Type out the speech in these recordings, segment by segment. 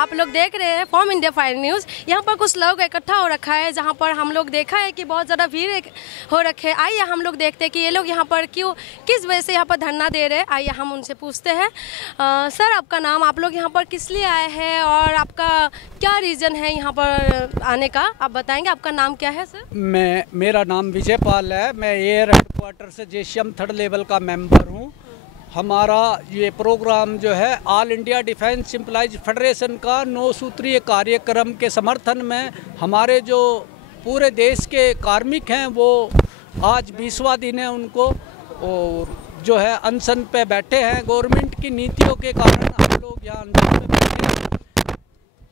आप लोग देख रहे हैं फॉर्म इंडिया फायर न्यूज़। यहाँ पर कुछ लोग इकट्ठा हो रखा है, जहाँ पर हम लोग देखा है कि बहुत ज़्यादा भीड़ हो रखे है। आइए हम लोग देखते हैं कि ये लोग यहाँ पर क्यों, किस वजह से यहाँ पर धरना दे रहे हैं। आइए हम उनसे पूछते हैं। सर, आपका नाम, आप लोग यहाँ पर किस लिए आए हैं और आपका क्या रीज़न है यहाँ पर आने का, आप बताएँगे? आपका नाम क्या है सर? मेरा नाम विजय पाल है। मैं एयर हेडक्वार्टर से JCM 3rd लेवल का मेंबर हूँ। हमारा ये प्रोग्राम जो है all India defence employees federation का 9 सूत्रीय कार्यक्रम के समर्थन में, हमारे जो पूरे देश के कार्मिक हैं वो आज 20वां दिन है उनको, और जो है अनशन पे बैठे हैं। गवर्नमेंट की नीतियों के कारण हम लोग यहाँ अनशन पे बैठे हैं।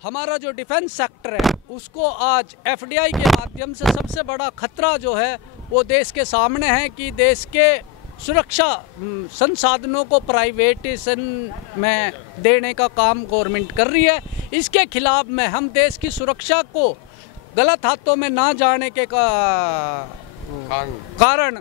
हमारा जो डिफेंस सेक्टर है उसको आज FDI के माध्यम से सबसे बड़ा खतरा जो है वो देश के सामने है कि देश के सुरक्षा संसाधनों को प्राइवेटाइजेशन में देने का काम गवर्नमेंट कर रही है। इसके खिलाफ में हम देश की सुरक्षा को गलत हाथों में ना जाने के कारण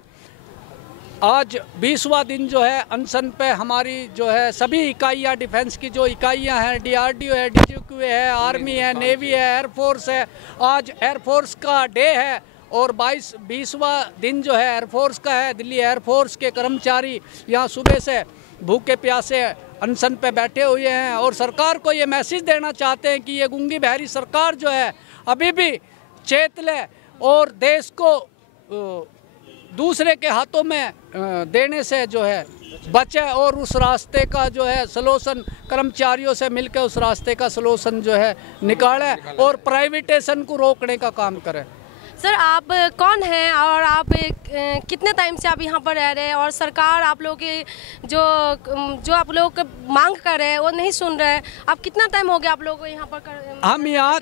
आज 20वां दिन जो है अनशन पे हमारी जो है सभी इकाइयाँ, डिफेंस की जो इकाइयाँ हैं, DRDO है, DGQ है, आर्मी है, नेवी है, एयरफोर्स है। आज एयरफोर्स का डे है और 20वां दिन जो है एयरफोर्स का है। दिल्ली एयरफोर्स के कर्मचारी यहाँ सुबह से भूखे प्यासे अनशन पे बैठे हुए हैं और सरकार को ये मैसेज देना चाहते हैं कि ये गूंगी बहरी सरकार जो है अभी भी चेत ले और देश को दूसरे के हाथों में देने से जो है बचे और उस रास्ते का जो है सलोशन कर्मचारियों से मिलकर उस रास्ते का सलोशन जो है निकाले और प्राइवेटाइजेशन को रोकने का काम करें। सर, आप कौन हैं और आप कितने टाइम से आप यहाँ पर रह रहे हैं और सरकार आप लोगों की जो आप लोग मांग कर रहे हैं वो नहीं सुन रहे हैं? आप कितना टाइम हो गया आप लोगों को यहाँ पर हम यहाँ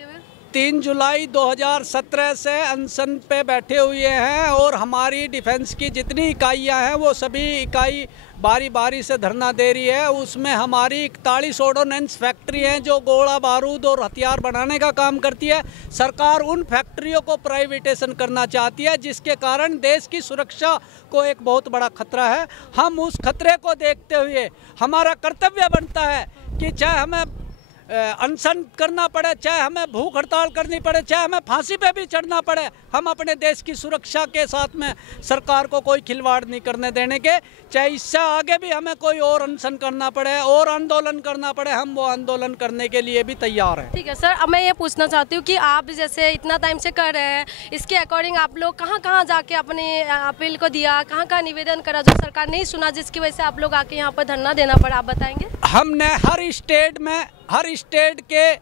3 जुलाई 2017 से अनशन पे बैठे हुए हैं और हमारी डिफेंस की जितनी इकाइयाँ हैं वो सभी इकाई बारी बारी से धरना दे रही है। उसमें हमारी 41 ऑर्डोनेंस फैक्ट्री हैं जो गोला बारूद और हथियार बनाने का काम करती है। सरकार उन फैक्ट्रियों को प्राइवेटाइजेशन करना चाहती है जिसके कारण देश की सुरक्षा को एक बहुत बड़ा खतरा है। हम उस खतरे को देखते हुए हमारा कर्तव्य बनता है कि चाहे हमें अनशन करना पड़े, चाहे हमें भूख हड़ताल करनी पड़े, चाहे हमें फांसी पे भी चढ़ना पड़े, हम अपने देश की सुरक्षा के साथ में सरकार को कोई खिलवाड़ नहीं करने देने के। चाहे इससे आगे भी हमें कोई और अनशन करना पड़े और आंदोलन करना पड़े, हम वो आंदोलन करने के लिए भी तैयार हैं। ठीक है सर, अब मैं ये पूछना चाहती हूँ कि आप जैसे इतना टाइम से कर रहे हैं, इसके अकॉर्डिंग आप लोग कहाँ कहाँ जाके अपनी अपील को दिया, कहाँ कहाँ निवेदन करा जो सरकार नहीं सुना, जिसकी वजह से आप लोग आके यहाँ पर धरना देना पड़ा, आप बताएंगे? हमने हर स्टेट के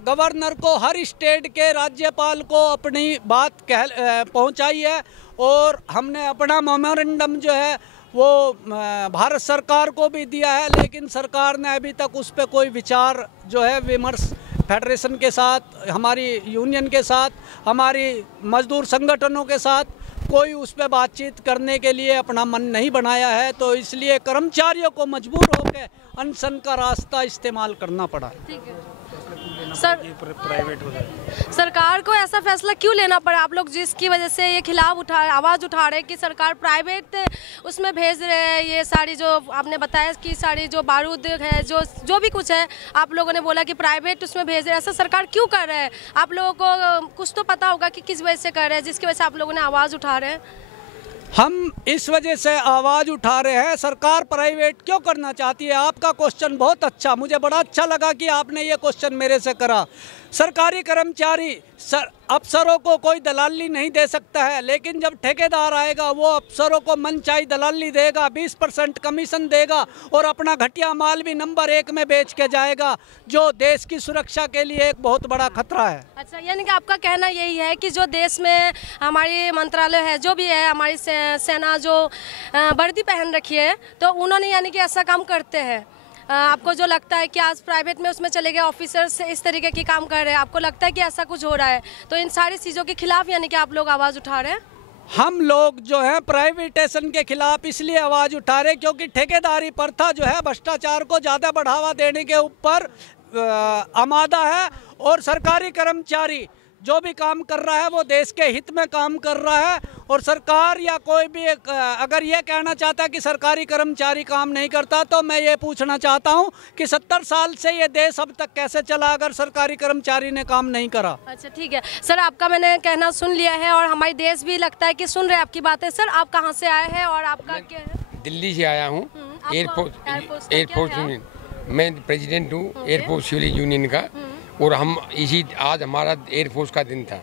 गवर्नर को, हर स्टेट के राज्यपाल को अपनी बात पहुंचाई है और हमने अपना मेमोरेंडम जो है वो भारत सरकार को भी दिया है, लेकिन सरकार ने अभी तक उस पर कोई विचार जो है विमर्श फेडरेशन के साथ, हमारी यूनियन के साथ, हमारी मजदूर संगठनों के साथ कोई उस पर बातचीत करने के लिए अपना मन नहीं बनाया है। तो इसलिए कर्मचारियों को मजबूर होकर अनशन का रास्ता इस्तेमाल करना पड़ा। ठीक है सर, प्राइवेट हो जाए, सरकार को ऐसा फैसला क्यों लेना पड़ा? आप लोग जिसकी वजह से ये खिलाफ आवाज़ उठा रहे हैं कि सरकार प्राइवेट उसमें भेज रहे हैं, ये सारी जो आपने बताया कि सारी जो बारूद है, जो भी कुछ है, आप लोगों ने बोला कि प्राइवेट उसमें भेज रहे हैं। ऐसा सरकार क्यों कर रहे हैं? आप लोगों को कुछ तो पता होगा कि किस वजह से कर रहे हैं, जिसकी वजह से आप लोगों ने आवाज़ उठा रहे हैं। हम इस वजह से आवाज़ उठा रहे हैं, सरकार प्राइवेट क्यों करना चाहती है। आपका क्वेश्चन बहुत अच्छा, मुझे बड़ा अच्छा लगा कि आपने ये क्वेश्चन मेरे से करा। सरकारी कर्मचारी अफसरों को कोई दलाली नहीं दे सकता है, लेकिन जब ठेकेदार आएगा वो अफसरों को मनचाही दलाली देगा, 20% कमीशन देगा और अपना घटिया माल भी नंबर 1 में बेच के जाएगा, जो देश की सुरक्षा के लिए एक बहुत बड़ा खतरा है। अच्छा, यानी कि आपका कहना यही है कि जो देश में हमारी मंत्रालय है, जो भी है, हमारी सेना जो वर्दी पहन रखी है, तो उन्होंने यानी कि ऐसा काम करते हैं। आपको जो लगता है कि आज प्राइवेट में उसमें चले गए ऑफिसर्स इस तरीके की काम कर रहे हैं, आपको लगता है कि ऐसा कुछ हो रहा है, तो इन सारी चीज़ों के खिलाफ यानी कि आप लोग आवाज़ उठा रहे हैं? हम लोग जो है प्राइवेटाइजेशन के खिलाफ इसलिए आवाज़ उठा रहे क्योंकि ठेकेदारी प्रथा जो है भ्रष्टाचार को ज़्यादा बढ़ावा देने के ऊपर आमादा है और सरकारी कर्मचारी जो भी काम कर रहा है वो देश के हित में काम कर रहा है। और सरकार या कोई भी अगर ये कहना चाहता है कि सरकारी कर्मचारी काम नहीं करता, तो मैं ये पूछना चाहता हूँ कि 70 साल से ये देश अब तक कैसे चला अगर सरकारी कर्मचारी ने काम नहीं करा। अच्छा ठीक है सर, आपका मैंने कहना सुन लिया है और हमारे देश भी लगता है कि सुन रहे हैं आपकी बातें। सर आप कहाँ से आए हैं और आपका क्या है? दिल्ली से आया हूँ, एयरफोर्स यूनियन। मैं प्रेसिडेंट हूँ एयरफोर्स सिविल यूनियन का। और हम आज हमारा एयरफोर्स का दिन था।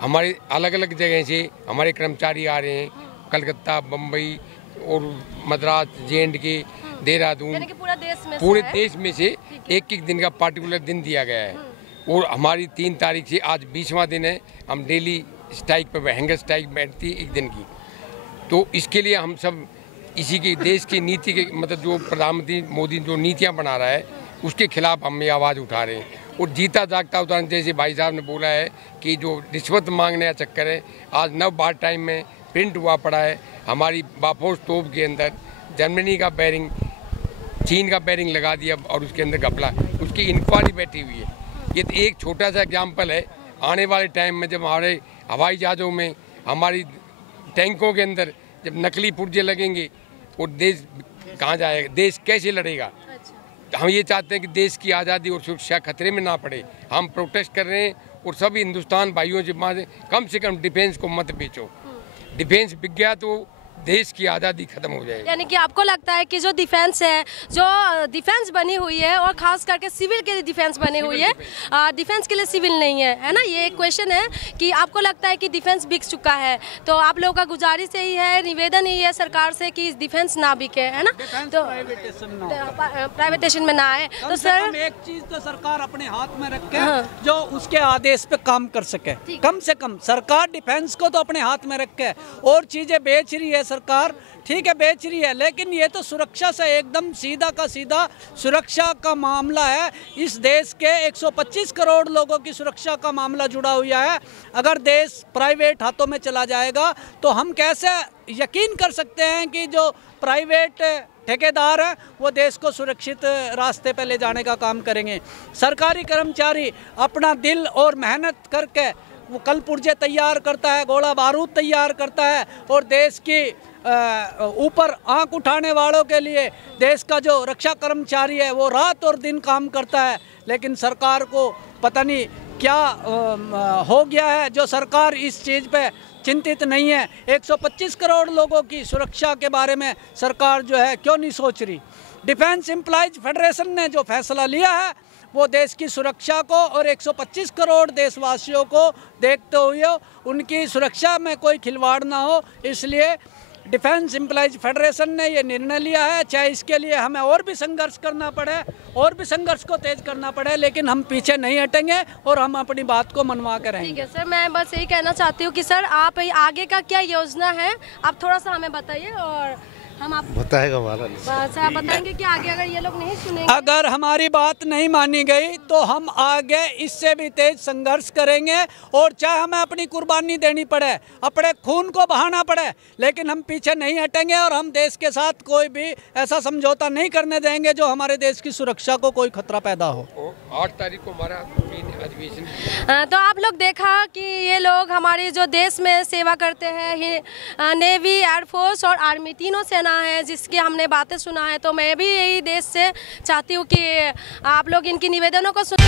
हमारे अलग अलग जगह से हमारे कर्मचारी आ रहे हैं, कलकत्ता, बम्बई और मद्रास, JNK, देहरादून, पूरे देश में से एक एक दिन का पार्टिकुलर दिन दिया गया है। और हमारी 3 तारीख से आज 20वां दिन है। हम डेली स्ट्राइक पे, हैंगर स्ट्राइक बैठती है 1 दिन की। तो इसके लिए हम सब इसी के देश की नीति के मतलब जो प्रधानमंत्री मोदी जो नीतियां बना रहा है उसके खिलाफ हम ये आवाज़ उठा रहे हैं। और जीता जागता उदाहरण जैसे भाई साहब ने बोला है कि जो रिश्वत मांगने का चक्कर है, आज नव भारत टाइम में प्रिंट हुआ पड़ा है। हमारी बाफोस तोप के अंदर जर्मनी का बैरिंग, चीन का बैरिंग लगा दिया और उसके अंदर घपला, उसकी इंक्वायरी बैठी हुई है। ये तो एक छोटा सा एग्जाम्पल है। आने वाले टाइम में जब हमारे हवाई जहाज़ों में, हमारी टैंकों के अंदर जब नकली पुर्जे लगेंगे और देश कहाँ जाएगा, देश कैसे लड़ेगा? हम ये चाहते हैं कि देश की आज़ादी और सुरक्षा खतरे में ना पड़े। हम प्रोटेस्ट कर रहे हैं और सभी हिंदुस्तान भाइयों से कम डिफेंस को मत बेचो। डिफेंस बिक गया तो देश की आज़ादी खत्म हो जाएगी। यानी कि आपको लगता है कि जो डिफेंस है, जो डिफेंस बनी हुई है और खास करके सिविल के लिए डिफेंस बनी हुई है, डिफेंस के लिए सिविल नहीं है ना? ये एक क्वेश्चन है कि आपको लगता है कि डिफेंस बिक चुका है। तो आप लोगों का गुजारिश यही है, निवेदन यही है सरकार से कि डिफेंस ना बिके, है ना? तो प्राइवेटेशन में ना आए। तो सर एक चीज तो सरकार अपने हाथ में रखे जो उसके आदेश पे काम कर सके। कम से कम सरकार डिफेंस को तो अपने हाथ में रखे। और चीजें बेच रही है सरकार, ठीक है बेच रही है, लेकिन ये तो सुरक्षा से एकदम सीधा का सीधा सुरक्षा का मामला है। इस देश के 125 करोड़ लोगों की सुरक्षा का मामला जुड़ा हुआ है। अगर देश प्राइवेट हाथों में चला जाएगा तो हम कैसे यकीन कर सकते हैं कि जो प्राइवेट ठेकेदार हैं वो देश को सुरक्षित रास्ते पे ले जाने का काम करेंगे। सरकारी कर्मचारी अपना दिल और मेहनत करके वो कल पुर्जे तैयार करता है, गोला बारूद तैयार करता है और देश की ऊपर आंख उठाने वालों के लिए देश का जो रक्षा कर्मचारी है वो रात और दिन काम करता है। लेकिन सरकार को पता नहीं क्या हो गया है जो सरकार इस चीज़ पे चिंतित नहीं है। 125 करोड़ लोगों की सुरक्षा के बारे में सरकार जो है क्यों नहीं सोच रही? डिफेंस एम्प्लॉयज फेडरेशन ने जो फैसला लिया है वो देश की सुरक्षा को और 125 करोड़ देशवासियों को देखते हुए उनकी सुरक्षा में कोई खिलवाड़ ना हो, इसलिए डिफेंस एम्प्लॉयज फेडरेशन ने ये निर्णय लिया है। चाहे इसके लिए हमें और भी संघर्ष करना पड़े, और भी संघर्ष को तेज करना पड़े, लेकिन हम पीछे नहीं हटेंगे और हम अपनी बात को मनवा कर रहेंगे। ठीक है सर, मैं बस यही कहना चाहती हूँ कि सर आप आगे का क्या योजना है आप थोड़ा सा हमें बताइए और हम आप बताएगा वाला आप बताएंगे कि आगे अगर ये लोग नहीं सुनेंगे, अगर हमारी बात नहीं मानी गई तो हम आगे इससे भी तेज संघर्ष करेंगे। और चाहे हमें अपनी कुर्बानी देनी पड़े, अपने खून को बहाना पड़े, लेकिन हम पीछे नहीं हटेंगे और हम देश के साथ कोई भी ऐसा समझौता नहीं करने देंगे जो हमारे देश की सुरक्षा को कोई खतरा पैदा हो। 8 तारीख को हमारा अधिवेशन। तो आप लोग देखा कि ये लोग हमारे जो देश में सेवा करते हैं, नेवी, एयरफोर्स और आर्मी, तीनों सेना है जिसकी हमने बातें सुना है। तो मैं भी यही देश से चाहती हूँ कि आप लोग इनकी निवेदनों को सुन